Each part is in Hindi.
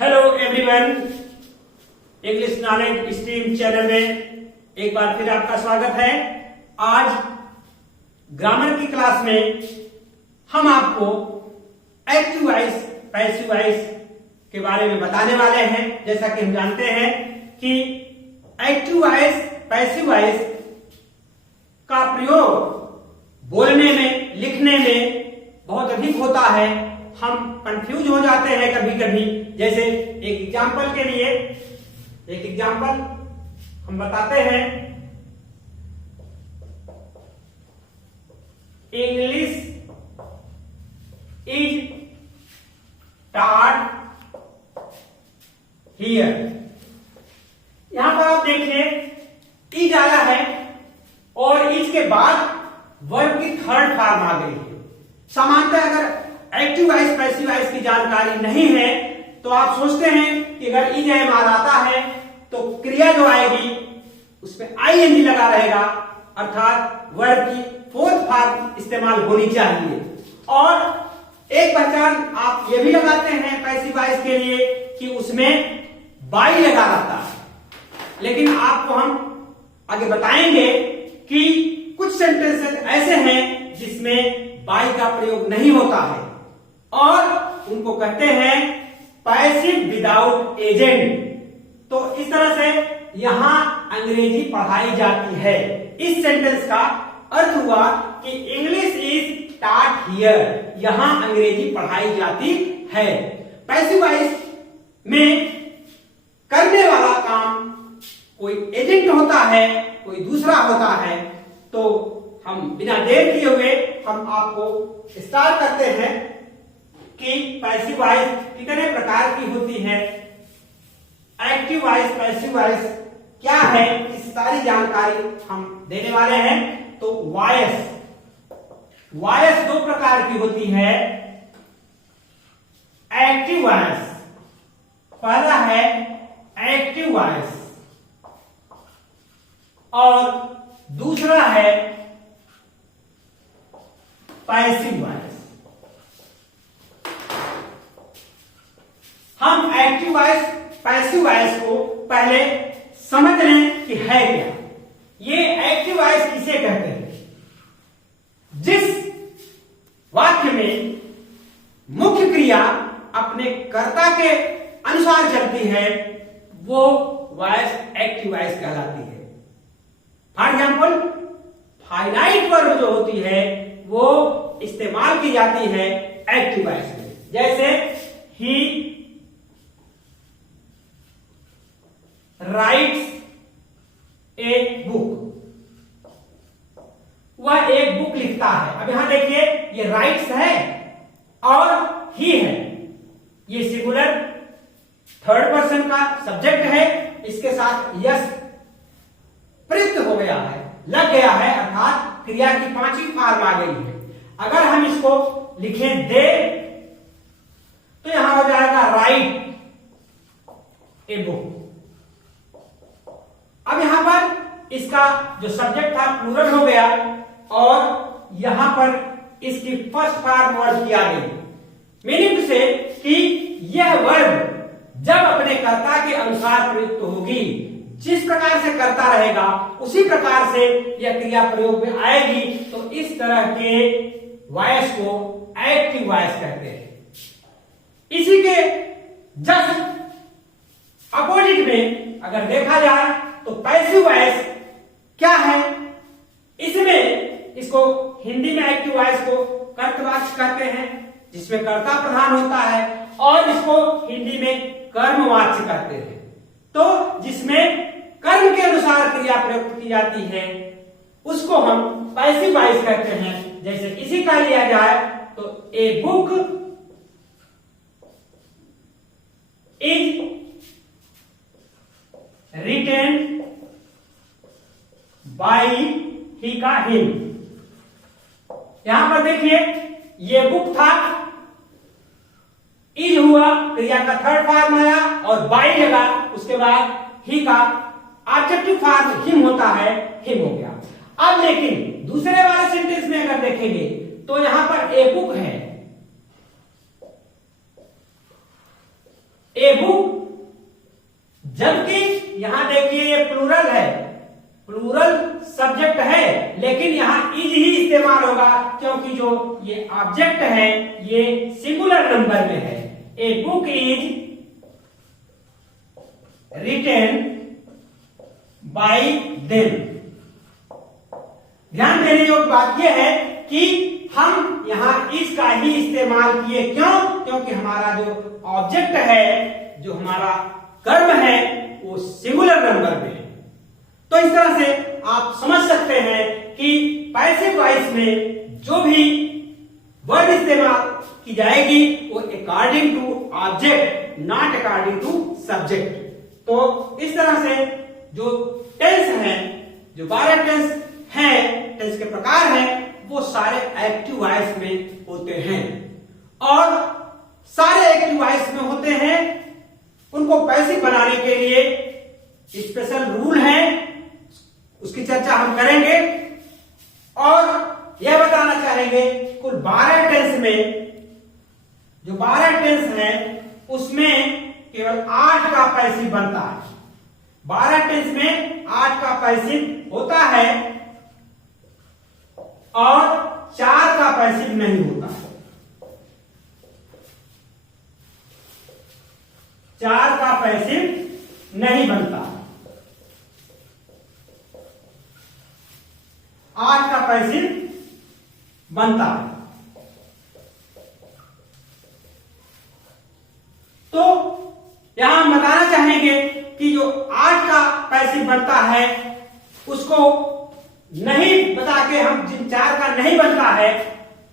Hello everyone, English knowledge stream channel में एक बार फिर आपका स्वागत है। आज ग्रामर की क्लास में हम आपको एक्टिव वॉइस, पैसिव वॉइस के बारे में बताने वाले हैं। जैसा कि हम जानते हैं कि एक्टिव वॉइस, पैसिव वॉइस का प्रयोग बोलने में, लिखने में बहुत अधिक होता है। हम कंफ्यूज हो जाते हैं कभी कभी। जैसे एक एग्जांपल के लिए एक एग्जांपल हम बताते हैं। English is taught here. यहां पर आप देखिए, इज आया है और इज के बाद वर्ब की थर्ड फॉर्म आ गई है। सामान्यतः अगर एक्टिव वॉइस, पैसिव वॉइस की जानकारी नहीं है तो आप सोचते हैं कि अगर इज एम आर आता है तो क्रिया जो आएगी उसमें आईएनजी लगा रहेगा, अर्थात वर्ब की फोर्थ फॉर्म इस्तेमाल होनी चाहिए। और एक पहचान आप ये भी लगाते हैं पैसिव वॉइस के लिए कि उसमें बाई लगा रहता है। लेकिन आपको हम आगे बताएंगे कि कुछ सेंटेंसेस ऐसे हैं जिसमें बाई का प्रयोग नहीं होता है और उनको कहते हैं पैसिव विदाउट एजेंट। तो इस तरह से यहां अंग्रेजी पढ़ाई जाती है। इस सेंटेंस का अर्थ हुआ कि इंग्लिश इज टॉट हियर, यहां अंग्रेजी पढ़ाई जाती है। पैसिव वॉइस में करने वाला काम कोई एजेंट होता है, कोई दूसरा होता है। तो हम बिना देर किए हुए हम आपको स्टार्ट करते हैं कि पैसिव वॉइस कितने प्रकार की होती है, एक्टिव वॉइस, पैसिव वॉइस क्या है, इस सारी जानकारी हम देने वाले हैं। तो वॉइस दो प्रकार की होती है। एक्टिव वॉइस, पहला है एक्टिव वॉइस और दूसरा है पैसिव वॉइस। हम एक्टिव वॉइस, पैसिव वॉइस को पहले समझ लें कि है क्या। ये एक्टिव वॉइस किसे कहते हैं? जिस वाक्य में मुख्य क्रिया अपने कर्ता के अनुसार चलती है वो वॉइस एक्टिव वॉइस कहलाती है। फॉर एग्जाम्पल, फाइनाइट वर्ब जो होती है वो इस्तेमाल की जाती है एक्टिव वॉइस में। जैसे ही राइट्स ए बुक, वह एक बुक लिखता है। अब यहां देखिए, ये राइट्स है और ही है, ये सिंगुलर थर्ड पर्सन का सब्जेक्ट है। इसके साथ यस प्रयुक्त हो गया है, लग गया है, अर्थात क्रिया की पांचवी फॉर्म आ गई है। अगर हम इसको लिखें दे तो यहां हो जाएगा राइट ए बुक। अब यहां पर इसका जो सब्जेक्ट था प्लूरल हो गया और यहां पर इसकी फर्स्ट फॉर्म वर्ब की आ गई। मीनिंग से कि यह वर्ब जब अपने कर्ता के अनुसार प्रयुक्त होगी, जिस प्रकार से करता रहेगा उसी प्रकार से यह क्रिया प्रयोग में आएगी। तो इस तरह के वॉइस को एक्टिव वॉइस कहते हैं। इसी के जस्ट अपोजिट में अगर देखा जाए तो पैसिव वॉइस क्या है? इसमें इसको हिंदी में एक्टिव वॉइस को कर्तवाच्य कहते हैं, जिसमें कर्ता प्रधान होता है, और इसको हिंदी में कर्मवाच्य कहते हैं। तो जिसमें कर्म के अनुसार क्रिया प्रयुक्त की जाती है उसको हम पैसिव वॉइस कहते हैं। जैसे इसी का लिया जाए तो a book is written by he का हिम। यहां पर देखिए, ये बुक था, इज हुआ, क्रिया का थर्ड फॉर्म आया और बाई लगा, उसके बाद ही का ऑब्जेक्टिव फॉर्म हिम होता है, हिम हो गया। अब लेकिन दूसरे वाले सेंटेंस में अगर देखेंगे तो यहां पर ए बुक है, ए बुक, जबकि यहां देखिए ये प्लूरल है, प्लूरल सब्जेक्ट है, लेकिन यहां इज ही इस्तेमाल होगा क्योंकि जो ये ऑब्जेक्ट है ये सिंगुलर नंबर में है। ए book is written by them. ध्यान देने योग्य बात यह है कि हम यहां इज का ही इस्तेमाल किए। क्यों? क्योंकि हमारा जो ऑब्जेक्ट है, जो हमारा कर्म है, वो सिंगुलर नंबर में है। तो इस तरह से आप समझ सकते हैं कि पैसिव वॉइस में जो भी वर्ड इस्तेमाल की जाएगी वो according to object, not according to subject. तो इस तरह से जो टेंस है, जो 12 टेंस हैं, टेंस के प्रकार हैं, वो सारे एक्टिव वॉइस में होते हैं। और सारे एक्टिव वॉइस में होते हैं, उनको पैसिव बनाने के लिए स्पेशल रूल है, उसकी चर्चा हम करेंगे। और यह बताना चाहेंगे कुल 12 टेंस में, जो 12 टेंस है उसमें केवल 8 का पैसिव बनता है। 12 टेंस में 8 का पैसिव होता है और 4 का पैसिव नहीं होता है। 4 का पैसिव नहीं बनता, 8 का पैसिव बनता है। तो यहां हम बताना चाहेंगे कि जो 8 का पैसिव बनता है उसको नहीं बता के, हम जिन 4 का नहीं बनता है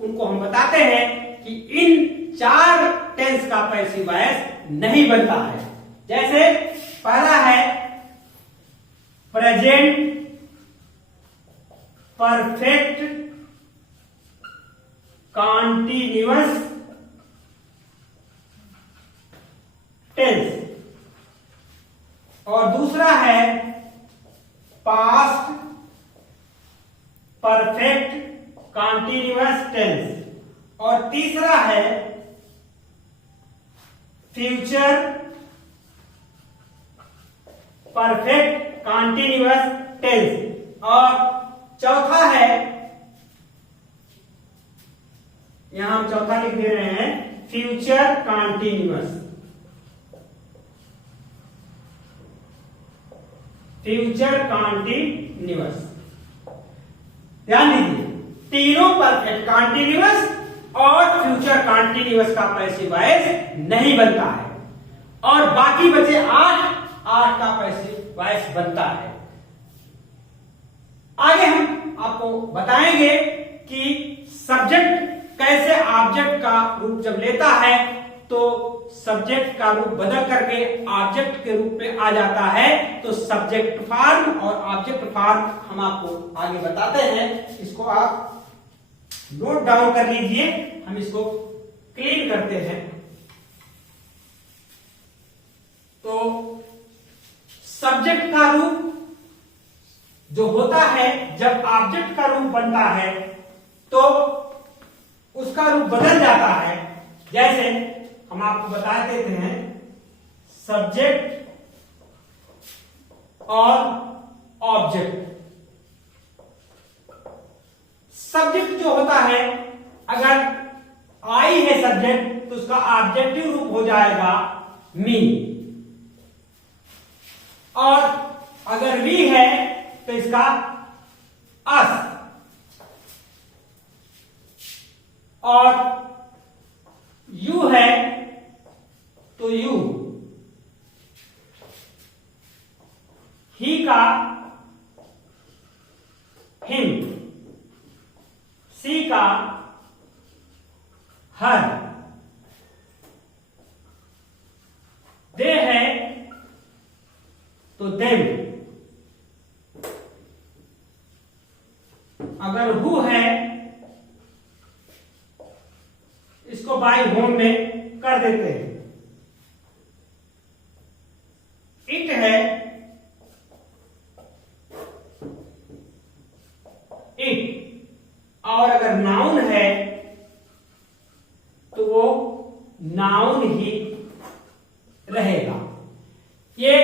उनको हम बताते हैं कि इन 4 टेंस का पैसिव वॉइस नहीं बनता है। जैसे पहला है प्रेजेंट परफेक्ट कॉन्टिन्यूअस टेंस, और दूसरा है पास्ट परफेक्ट कॉन्टिन्यूअस टेंस, और तीसरा है फ्यूचर परफेक्ट कॉन्टिन्यूअस टेंस, और चौथा है, यहां हम चौथा लिख दे रहे हैं, फ्यूचर कॉन्टिन्यूअस। फ्यूचर कॉन्टिन्यूअस, ध्यान दीजिए, तीनों परफेक्ट कॉन्टिन्यूअस और फ्यूचर कॉन्टिन्यूअस का पैसिव वॉइस नहीं बनता है, और बाकी बचे 8 का पैसिव वॉइस बनता है। आगे हम आपको बताएंगे कि सब्जेक्ट कैसे ऑब्जेक्ट का रूप जब लेता है तो सब्जेक्ट का रूप बदल करके ऑब्जेक्ट के रूप में आ जाता है। तो सब्जेक्ट फॉर्म और ऑब्जेक्ट फॉर्म हम आपको आगे बताते हैं। इसको आप नोट डाउन कर लीजिए, हम इसको क्लीन करते हैं। तो सब्जेक्ट का रूप जो होता है, जब ऑब्जेक्ट का रूप बनता है तो उसका रूप बदल जाता है। जैसे हम आपको बता देते हैं, सब्जेक्ट और ऑब्जेक्ट। सब्जेक्ट जो होता है, अगर आई है सब्जेक्ट तो उसका ऑब्जेक्टिव रूप हो जाएगा मी, और अगर वी है तो इसका अस, और यू है तो यू, ही का हिम, सी का हर, दे है तो देम, अगर हु है इसको बाय होम में कर देते हैं, इट है इट, और अगर नाउन है तो वो नाउन ही रहेगा। ये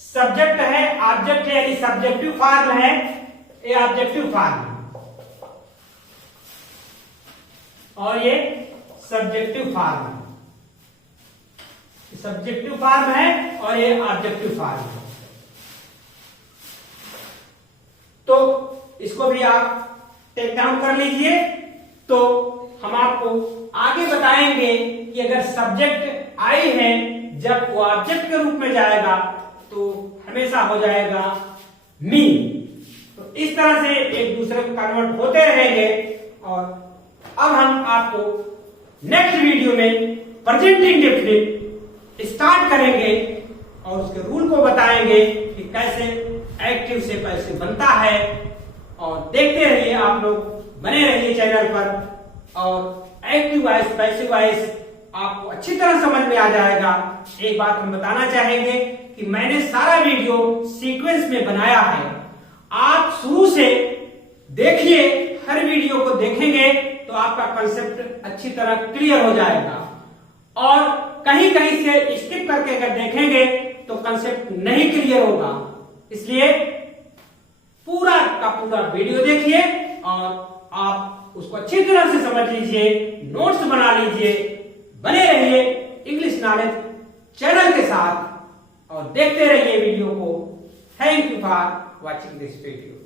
सब्जेक्ट है, ऑब्जेक्ट है, यानी सब्जेक्टिव फॉर्म है, ये ऑब्जेक्टिव फॉर्म है और ये सब्जेक्टिव फॉर्म है। सब्जेक्टिव फॉर्म है और ये ऑब्जेक्टिव फॉर्म है। तो इसको भी आप टेक डाउन कर लीजिए। तो हम आपको आगे बताएंगे कि अगर सब्जेक्ट आई है, जब वो ऑब्जेक्ट के रूप में जाएगा तो हमेशा हो जाएगा मी। तो इस तरह से एक दूसरे को कन्वर्ट होते रहेंगे। और अब हम आपको नेक्स्ट वीडियो में प्रेजेंट इंडेफिनिट स्टार्ट करेंगे और उसके रूल को बताएंगे कि कैसे एक्टिव से पैसे बनता है। और देखते रहिए, आप लोग बने रहिए चैनल पर और एक्टिव वॉइस पैसिव वॉइस आपको अच्छी तरह समझ में आ जाएगा। एक बात हम बताना चाहेंगे कि मैंने सारा वीडियो सीक्वेंस में बनाया है। आप शुरू से देखिए, हर वीडियो को देखेंगे तो आपका कंसेप्ट अच्छी तरह क्लियर हो जाएगा। और कहीं कहीं से स्किप करके अगर देखेंगे तो कंसेप्ट नहीं क्लियर होगा। इसलिए पूरा का पूरा वीडियो देखिए और आप उसको अच्छी तरह से समझ लीजिए, नोट्स बना लीजिए। बने रहिए इंग्लिश नॉलेज चैनल के साथ और देखते रहिए वीडियो को। Thank you for watching this video.